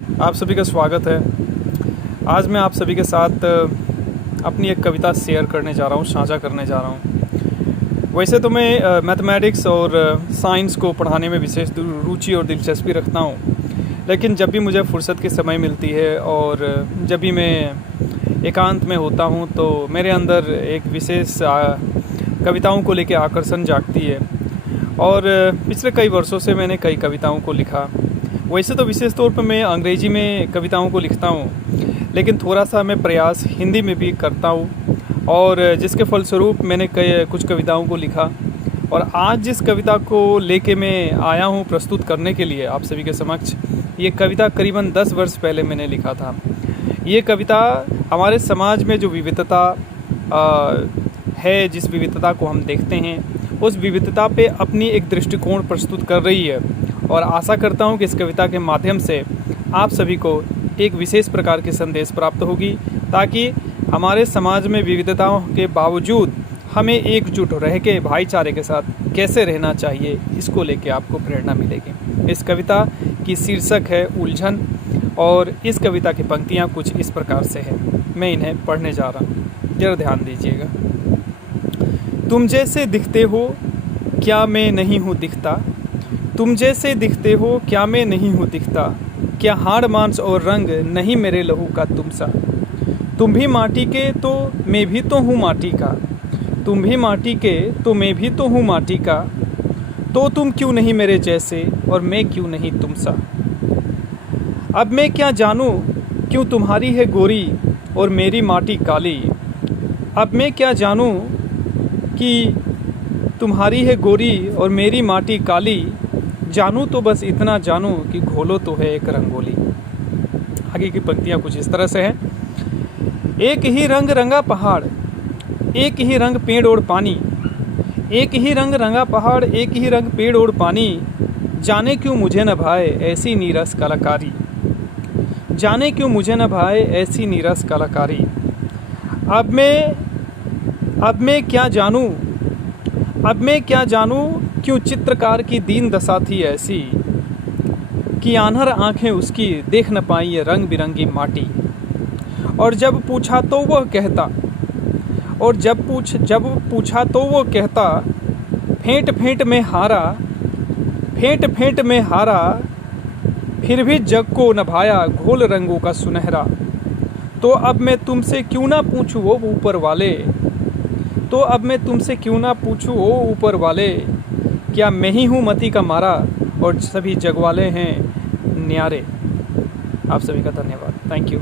आप सभी का स्वागत है। आज मैं आप सभी के साथ अपनी एक कविता शेयर करने जा रहा हूँ, साझा करने जा रहा हूँ। वैसे तो मैं मैथमेटिक्स और साइंस को पढ़ाने में विशेष रुचि और दिलचस्पी रखता हूँ, लेकिन जब भी मुझे फुर्सत की समय मिलती है और जब भी मैं एकांत में होता हूँ तो मेरे अंदर एक विशेष कविताओं को लेकर आकर्षण जागती है। और पिछले कई वर्षों से मैंने कई कविताओं को लिखा। वैसे तो विशेष तौर पर मैं अंग्रेजी में कविताओं को लिखता हूँ, लेकिन थोड़ा सा मैं प्रयास हिंदी में भी करता हूँ, और जिसके फलस्वरूप मैंने कुछ कविताओं को लिखा। और आज जिस कविता को लेके मैं आया हूँ प्रस्तुत करने के लिए आप सभी के समक्ष, ये कविता करीबन 10 वर्ष पहले मैंने लिखा था। ये कविता हमारे समाज में जो विविधता है, जिस विविधता को हम देखते हैं, उस विविधता पे अपनी एक दृष्टिकोण प्रस्तुत कर रही है। और आशा करता हूँ कि इस कविता के माध्यम से आप सभी को एक विशेष प्रकार के संदेश प्राप्त होगी, ताकि हमारे समाज में विविधताओं के बावजूद हमें एकजुट रह के भाईचारे के साथ कैसे रहना चाहिए, इसको लेके आपको प्रेरणा मिलेगी। इस कविता की शीर्षक है उलझन, और इस कविता की पंक्तियाँ कुछ इस प्रकार से हैं। मैं इन्हें पढ़ने जा रहा हूँ, जरा ध्यान दीजिएगा। तुम जैसे दिखते हो क्या मैं नहीं हूँ दिखता, तुम जैसे दिखते हो क्या मैं नहीं हूँ दिखता, क्या हाड़ मांस और रंग नहीं मेरे लहू का तुम सा। तुम भी माटी के तो मैं भी तो हूँ माटी का, तुम भी माटी के तो मैं भी तो हूँ माटी का, तो तुम क्यों नहीं मेरे जैसे और मैं क्यों नहीं तुम सा। अब मैं क्या जानूँ क्यों तुम्हारी है गोरी और मेरी माटी काली, अब मैं क्या जानूँ कि तुम्हारी है गोरी और मेरी माटी काली, जानूँ तो बस इतना जानूँ कि घोलो तो है एक रंगोली। आगे की पंक्तियाँ कुछ इस तरह से हैं। एक ही रंग रंगा पहाड़, एक ही रंग पेड़ और पानी, एक ही रंग रंगा पहाड़, एक ही रंग पेड़ और पानी, जाने क्यों मुझे न भाए ऐसी नीरस कलाकारी, जाने क्यों मुझे न भाए ऐसी नीरस कलाकारी। अब मैं क्या जानूँ, अब मैं क्या जानूँ क्यों चित्रकार की दीन दशा थी ऐसी, कि आन्हर आंखें उसकी देख न पाई ये रंग बिरंगी माटी। और जब पूछा तो वह कहता, और जब पूछा तो वो कहता, फेंट फेंट में हारा, फेंट फेंट में हारा, फिर भी जग को नभाया घोल रंगों का सुनहरा। तो अब मैं तुमसे क्यों ना पूछूं वो ऊपर वाले, तो अब मैं तुमसे क्यों ना पूछूं वो ऊपर वाले, क्या मैं ही हूँ मती का मारा और सभी जग वाले हैं न्यारे। आप सभी का धन्यवाद। Thank you.